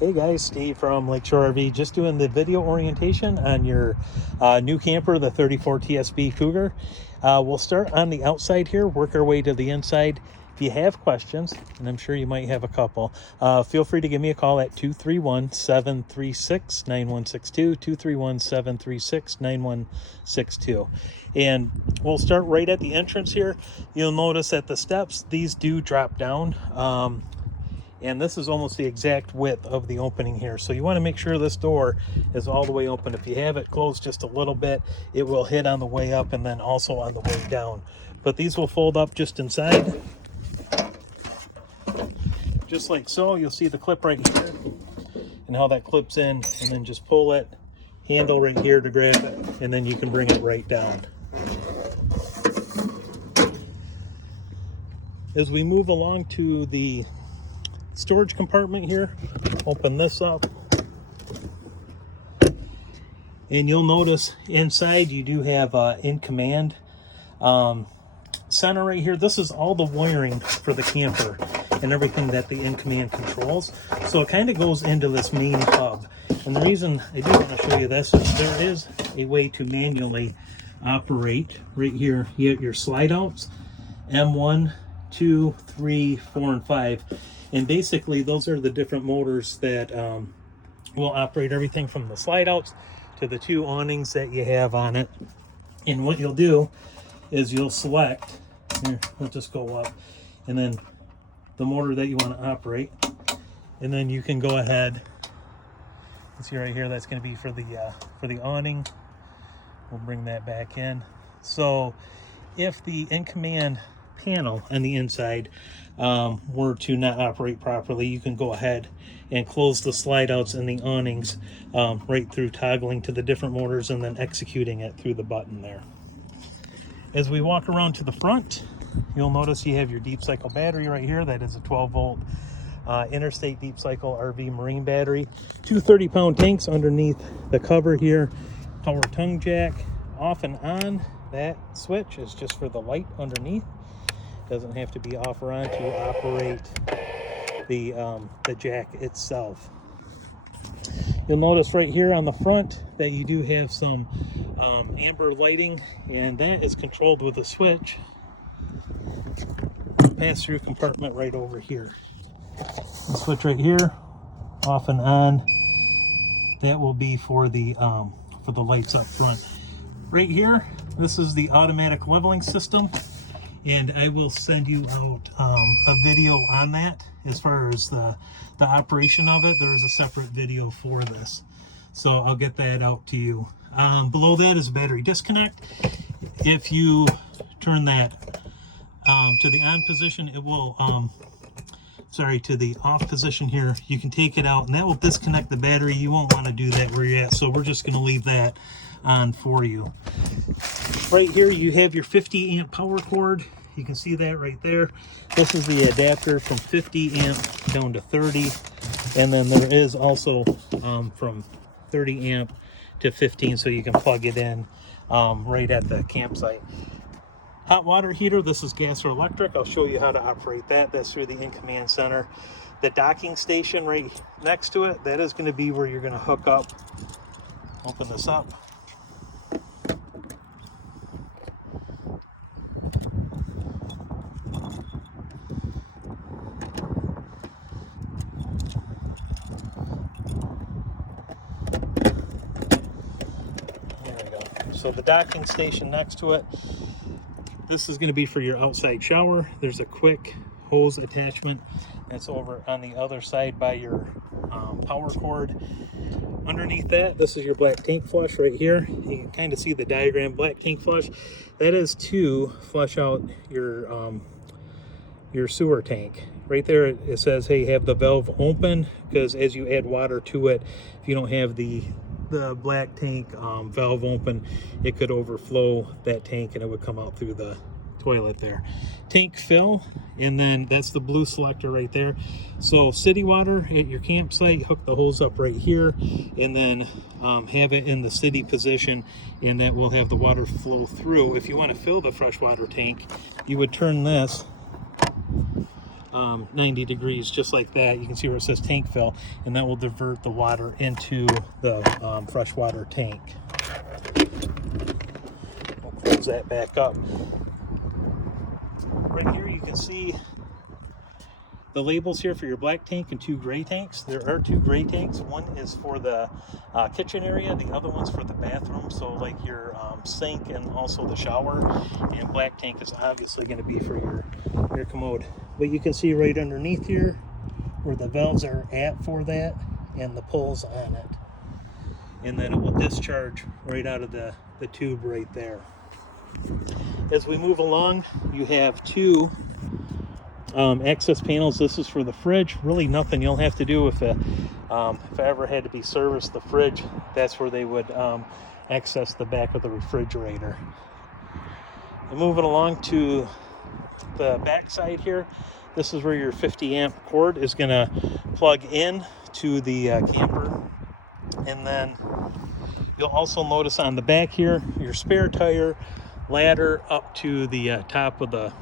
Hey guys, Steve from Lakeshore RV, just doing the video orientation on your new camper, the 34 TSB Cougar. We'll start on the outside here, work our way to the inside. If you have questions, and I'm sure you might have a couple, feel free to give me a call at 231-736-9162, 231-736-9162. And we'll start right at the entrance here. You'll notice that the steps, these do drop down. And this is almost the exact width of the opening here. So you want to make sure this door is all the way open. If you have it closed just a little bit, it will hit on the way up and then also on the way down. But these will fold up just inside. Just like so. You'll see the clip right here and how that clips in, and then just pull it, handle right here to grab it, and then you can bring it right down. As we move along to the storage compartment here, open this up, and you'll notice inside you do have in command center right here. This is all the wiring for the camper and everything that the in command controls. So it kind of goes into this main hub. And the reason I do want to show you this is there is a way to manually operate right here. You have your slide outs, M1, 2, 3, 4, and 5. And basically those are the different motors that will operate everything from the slide outs to the two awnings that you have on it. And what you'll do is you'll select, here, we'll just go up, and then the motor that you want to operate. And then you can go ahead, you see right here, that's going to be for the awning. We'll bring that back in. So if the in command panel on the inside were to not operate properly, you can go ahead and close the slide outs and the awnings right through toggling to the different motors and then executing it through the button there. As we walk around to the front, you'll notice you have your deep cycle battery right here. That is a 12-volt interstate deep cycle RV marine battery. Two 30-pound tanks underneath the cover here. Power tongue jack, off and on. That switch is just for the light underneath. Doesn't have to be off or on to operate the jack itself. You'll notice right here on the front that you do have some amber lighting, and that is controlled with a switch. Pass-through compartment right over here. The switch right here, off and on. That will be for the lights up front. Right here, this is the automatic leveling system. And I will send you out a video on that. As far as the operation of it, there's a separate video for this, so I'll get that out to you. Below that is battery disconnect. If you turn that to the on position, it will to the off position here, you can take it out and that will disconnect the battery. You won't want to do that where you're at, so we're just going to leave that on for you. Right here you have your 50 amp power cord. You can see that right there. This is the adapter from 50 amp down to 30, and then there is also from 30 amp to 15, so you can plug it in right at the campsite. Hot water heater, this is gas or electric. I'll show you how to operate that. That's through the in command center. The docking station right next to it, that is going to be where you're going to hook up. Open this up. So the docking station next to it, this is going to be for your outside shower. There's a quick hose attachment that's over on the other side by your power cord. Underneath that, this is your black tank flush right here. You can kind of see the diagram. Black tank flush, that is to flush out your sewer tank. Right there it says, hey, have the valve open, because as you add water to it, if you don't have the black tank valve open, it could overflow that tank and it would come out through the toilet there. Tank fill, and then that's the blue selector right there. So city water at your campsite, hook the hose up right here, and then have it in the city position, and that will have the water flow through. If you want to fill the freshwater tank, you would turn this 90 degrees, just like that. You can see where it says tank fill, and that will divert the water into the freshwater tank. We'll close that back up. Right here you can see the labels here for your black tank and 2 gray tanks. There are 2 gray tanks. One is for the kitchen area, the other one's for the bathroom, so like your sink and also the shower. And black tank is obviously going to be for your commode. But you can see right underneath here where the valves are at for that and the pulls on it. And then it will discharge right out of the tube right there. As we move along, you have 2 access panels. This is for the fridge. Really nothing you'll have to do if I ever had to be serviced the fridge. That's where they would access the back of the refrigerator. And moving along to the back side here, this is where your 50 amp cord is going to plug in to the camper. And then you'll also notice on the back here your spare tire, ladder up to the top of the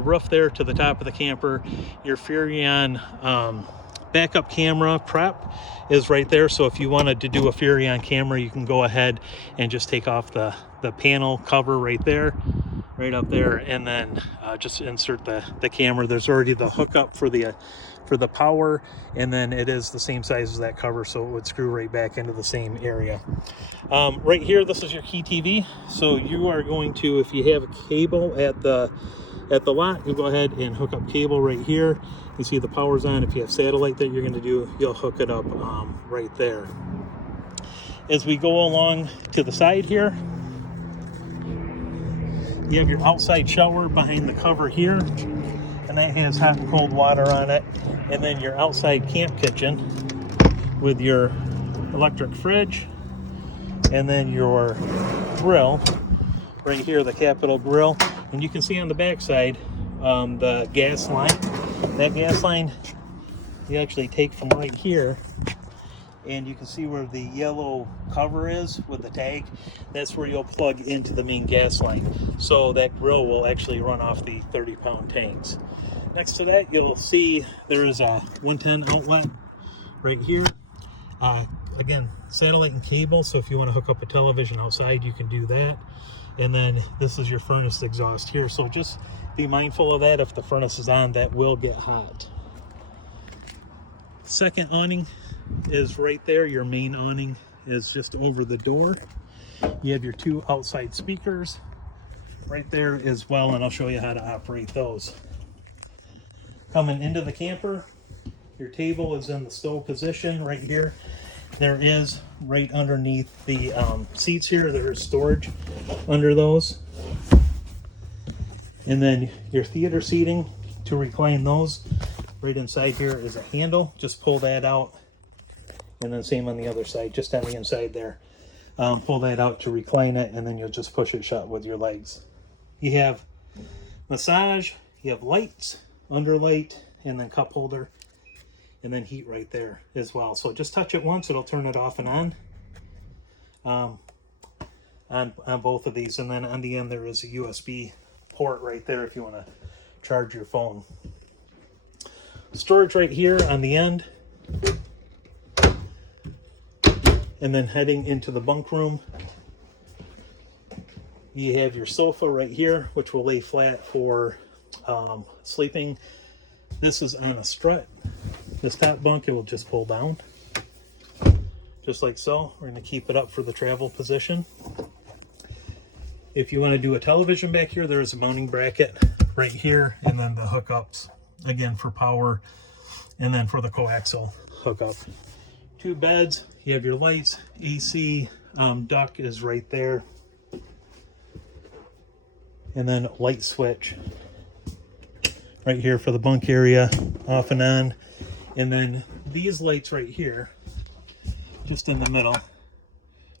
roof there, to the top of the camper. Your Furrion backup camera prep is right there, so if you wanted to do a Furrion camera, you can go ahead and just take off the panel cover right there, right up there, and then just insert the camera. There's already the hookup for the power, and then it is the same size as that cover, so it would screw right back into the same area. Right here, this is your key TV. So you are going to, if you have a cable at the lot, you go ahead and hook up cable right here. You see the power's on. If you have satellite that you're going to do, you'll hook it up right there. As we go along to the side here, you have your outside shower behind the cover here, and that has hot and cold water on it. And then your outside camp kitchen with your electric fridge, and then your grill right here, the Capital Grill. And you can see on the back side the gas line. That gas line you actually take from right here, and you can see where the yellow cover is with the tag. That's where you'll plug into the main gas line. So that grill will actually run off the 30-pound tanks. Next to that, you'll see there is a 110 outlet right here. Again, satellite and cable, so if you want to hook up a television outside, you can do that. And then this is your furnace exhaust here, so just be mindful of that. If the furnace is on, that will get hot. Second awning is right there. Your main awning is just over the door. You have your 2 outside speakers right there as well, and I'll show you how to operate those. Coming into the camper, your table is in the stow position right here. There is right underneath the seats here, there is storage under those. And then your theater seating, to recline those, right inside here is a handle. Just pull that out, and then same on the other side, just on the inside there. Pull that out to recline it, and then you'll just push it shut with your legs. You have massage, you have lights, underlight, and then cup holder, and then heat right there as well. So just touch it once, it'll turn it off and on both of these. And then on the end there is a USB port right there if you want to charge your phone. Storage right here on the end. And then heading into the bunk room, you have your sofa right here, which will lay flat for sleeping. This is on a strut. This top bunk, it will just pull down, just like so. We're going to keep it up for the travel position. If you want to do a television back here, there's a mounting bracket right here, and then the hookups, again, for power, and then for the coaxial hookup. 2 beds, you have your lights, AC, duct is right there, and then light switch right here for the bunk area, off and on. And then these lights right here, just in the middle,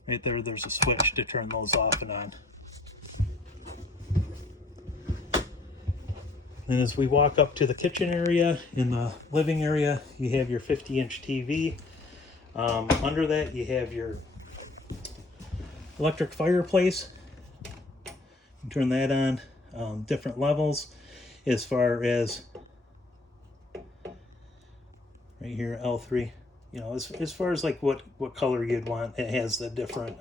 right there, there's a switch to turn those off and on. And as we walk up to the kitchen area, in the living area, you have your 50-inch TV. Under that, you have your electric fireplace. You turn that on, different levels as far as right here, L3. You know, as far as like what color you'd want, it has the different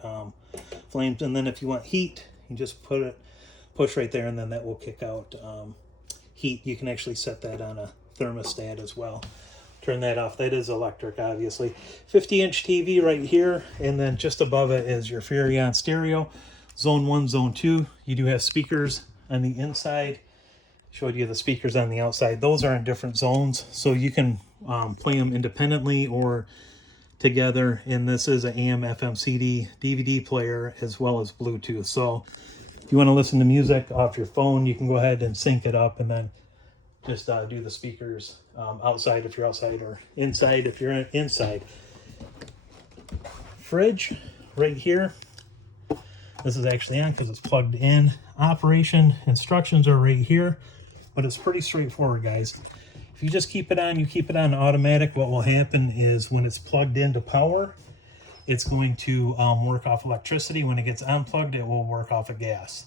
flames. And then if you want heat, you just push right there, and then that will kick out heat. You can actually set that on a thermostat as well. Turn that off. That is electric, obviously. 50-inch TV right here, and then just above it is your Furrion stereo. Zone 1, Zone 2. You do have speakers on the inside. Showed you the speakers on the outside. Those are in different zones, so you can play them independently or together. And this is an AM, FM, CD, DVD player, as well as Bluetooth. So if you want to listen to music off your phone, you can go ahead and sync it up, and then just do the speakers outside if you're outside, or inside if you're inside. Fridge right here. This is actually on because it's plugged in. Operation instructions are right here, but it's pretty straightforward, guys. If you just keep it on, you keep it on automatic, what will happen is when it's plugged into power, it's going to work off electricity. When it gets unplugged, it will work off of gas.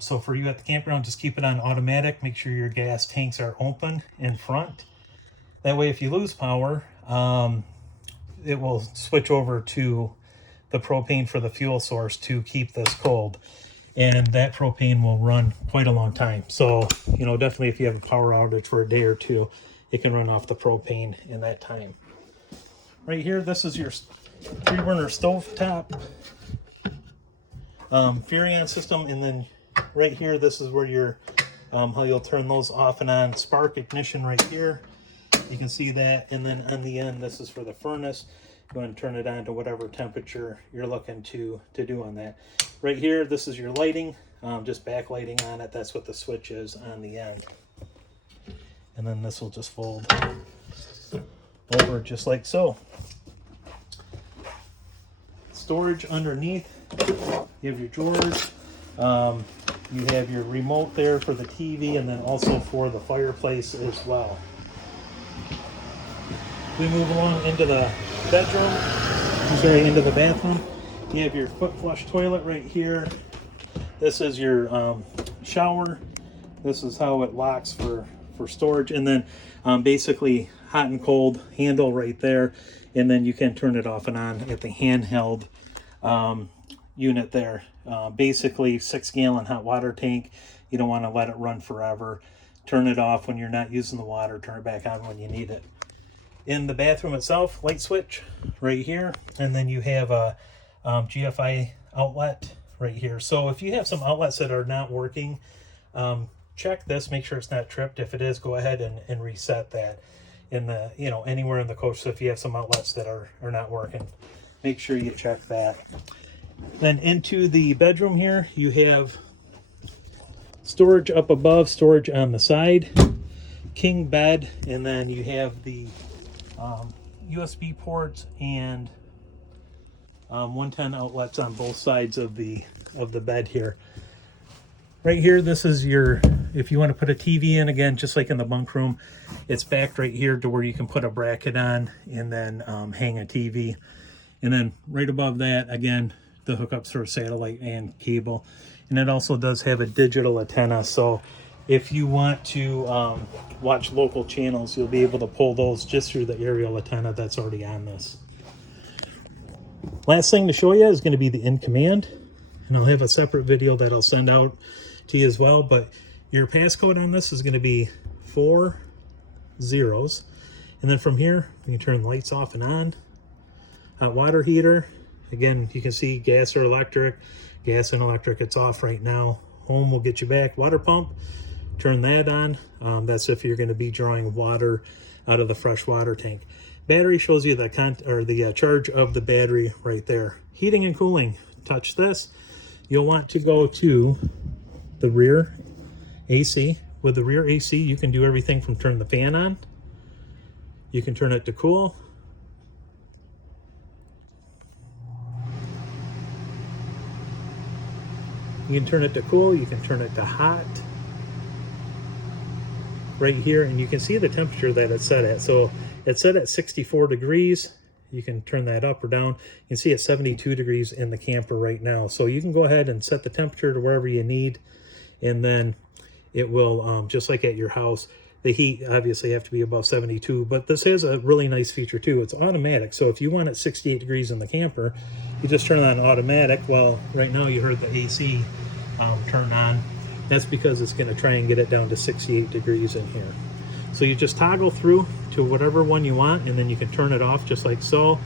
So for you at the campground, just keep it on automatic. Make sure your gas tanks are open in front. That way, if you lose power, it will switch over to the propane for the fuel source to keep this cold. And that propane will run quite a long time. So, you know, definitely if you have a power outage for a day or two, it can run off the propane in that time. Right here, this is your 3-burner stovetop Furrion system. And then right here, this is where your how you'll turn those off and on. Spark ignition right here. You can see that. And then on the end, this is for the furnace. Go ahead and turn it on to whatever temperature you're looking to do on that. Right here, this is your lighting, just backlighting on it. That's what the switch is on the end. And then this will just fold over just like so. Storage underneath. You have your drawers. You have your remote there for the TV, and then also for the fireplace as well. We move along into the bedroom, into the bathroom. You have your foot flush toilet right here. This is your shower. This is how it locks for storage. And then basically hot and cold handle right there. And then you can turn it off and on at the handheld unit there. Basically 6-gallon hot water tank. You don't want to let it run forever. Turn it off when you're not using the water. Turn it back on when you need it. In the bathroom itself, light switch right here, and then you have a GFI outlet right here. So if you have some outlets that are not working, check this, make sure it's not tripped. If it is, go ahead and reset that in the, you know, anywhere in the coach. So if you have some outlets that are not working, make sure you check that. Then into the bedroom here, you have storage up above, storage on the side, king bed, and then you have the USB ports and 110 outlets on both sides of the bed here. Right here, this is your, if you want to put a TV in, again, just like in the bunk room, it's backed right here to where you can put a bracket on and then hang a TV. And then right above that, again, the hookups for satellite and cable. And it also does have a digital antenna, so if you want to watch local channels, you'll be able to pull those just through the aerial antenna that's already on this. Last thing to show you is going to be the in command, and I'll have a separate video that I'll send out to you as well. But your passcode on this is going to be 4 zeros, and then from here you can turn lights off and on. Hot water heater, again, you can see gas or electric. Gas and electric, it's off right now. Home will get you back. Water pump, turn that on. That's if you're going to be drawing water out of the fresh water tank. Battery shows you the charge of the battery right there. Heating and cooling, touch this. You'll want to go to the rear AC. With the rear AC, you can do everything from turn the fan on. You can turn it to cool. You can turn it to cool, you can turn it to hot right here, and you can see the temperature that it's set at. So it's set at 64 degrees. You can turn that up or down. You can see it's 72 degrees in the camper right now. So you can go ahead and set the temperature to wherever you need, and then it will, just like at your house, the heat obviously have to be above 72, but this has a really nice feature too. It's automatic. So if you want it 68 degrees in the camper, you just turn on automatic. Well, right now you heard the AC turn on. That's because it's going to try and get it down to 68 degrees in here. So you just toggle through to whatever one you want, and then you can turn it off just like so.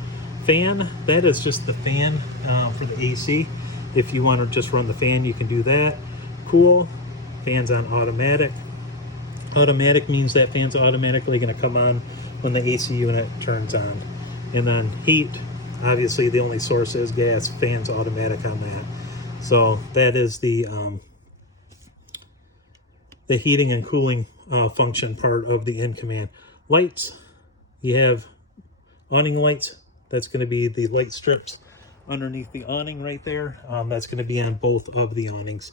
Fan, that is just the fan for the AC. If you want to just run the fan, you can do that. Cool, fan's on automatic. Automatic means that fan's automatically going to come on when the AC unit turns on. And then heat, obviously the only source is gas, fan's automatic on that. So that is the heating and cooling function part of the in command. Lights, you have awning lights. That's going to be the light strips underneath the awning right there. That's going to be on both of the awnings.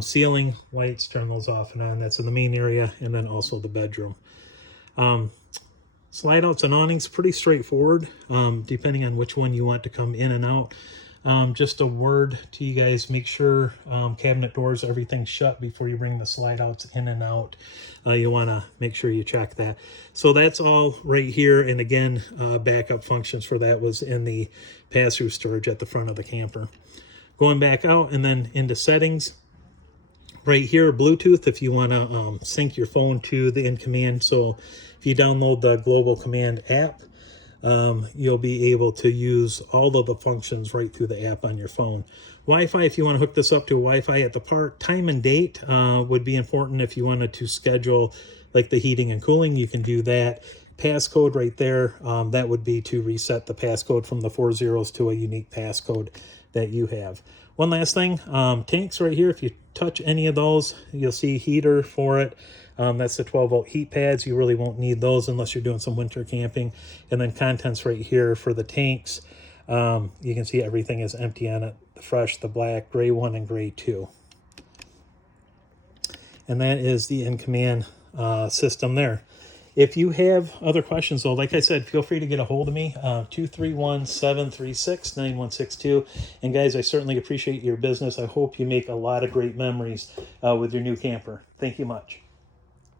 Ceiling lights, turn those off and on. That's in the main area, and then also the bedroom. Slide outs and awnings, pretty straightforward, depending on which one you want to come in and out. Just a word to you guys, make sure cabinet doors, everything's shut before you bring the slide outs in and out. You want to make sure you check that. So that's all right here. And again, backup functions for that was in the pass-through storage at the front of the camper. Going back out and then into settings. Right here, Bluetooth, if you want to sync your phone to the in-command. So if you download the Global Command app, you'll be able to use all of the functions right through the app on your phone. Wi-Fi, if you want to hook this up to Wi-Fi at the park. Time and date would be important if you wanted to schedule like the heating and cooling. You can do that. Passcode right there, that would be to reset the passcode from the 4 zeros to a unique passcode that you have. One last thing, tanks right here. If you touch any of those, you'll see heater for it. That's the 12-volt heat pads. You really won't need those unless you're doing some winter camping. And then contents right here for the tanks. You can see everything is empty on it. The fresh, the black, gray 1, and gray 2. And that is the in-command system there. If you have other questions, though, like I said, feel free to get a hold of me, 231-736-9162. And guys, I certainly appreciate your business. I hope you make a lot of great memories with your new camper. Thank you much.